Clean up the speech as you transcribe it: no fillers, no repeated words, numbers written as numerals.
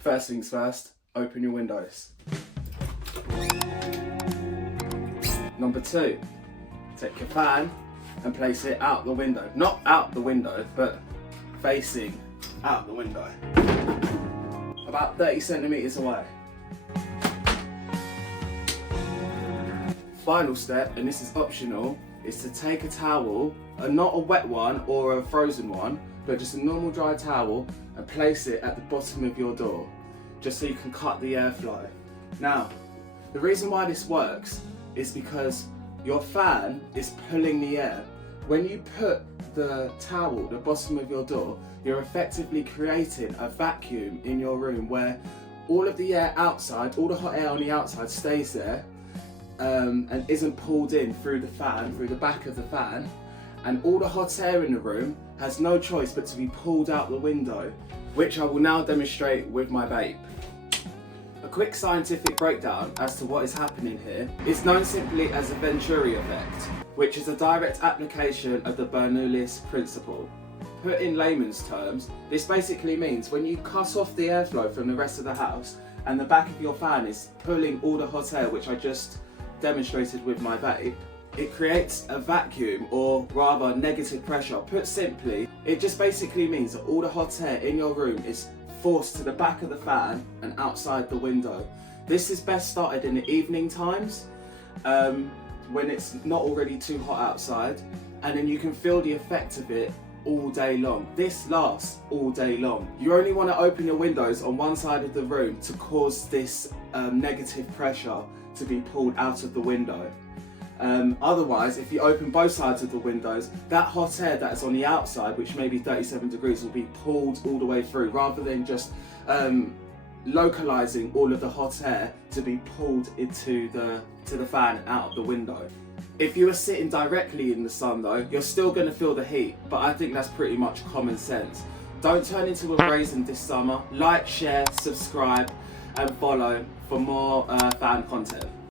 First things first, open your windows. Number 2, take your fan and place it out the window. Not out the window, but facing out the window. About 30 centimeters away. Final step, and this is optional, is to take a towel, not a wet one or a frozen one, but just a normal dry towel, and place it at the bottom of your door, just so you can cut the airflow. Now, the reason why this works is because your fan is pulling the air. When you put the towel at the bottom of your door, you're effectively creating a vacuum in your room where all of the air outside, all the hot air on the outside stays there, and isn't pulled in through the fan, through the back of the fan, and all the hot air in the room has no choice but to be pulled out the window, which I will now demonstrate with my vape. A quick scientific breakdown as to what is happening here is known simply as a Venturi effect, which is a direct application of the Bernoulli principle. Put in layman's terms, this basically means when you cut off the airflow from the rest of the house and the back of your fan is pulling all the hot air, which I just demonstrated with my vape, it creates a vacuum, or rather negative pressure. Put simply, it just basically means that all the hot air in your room is forced to the back of the fan and outside the window. This is best started in the evening times, when it's not already too hot outside, and then you can feel the effect of it all day long. This lasts all day long. You only want to open your windows on one side of the room to cause this negative pressure to be pulled out of the window. Otherwise, if you open both sides of the windows, that hot air that is on the outside, which may be 37 degrees, will be pulled all the way through, rather than just localizing all of the hot air to be pulled into the fan out of the window. If you are sitting directly in the sun though, you're still going to feel the heat, but I think that's pretty much common sense. Don't turn into a raisin this summer. Like, share, subscribe and follow for more fan content.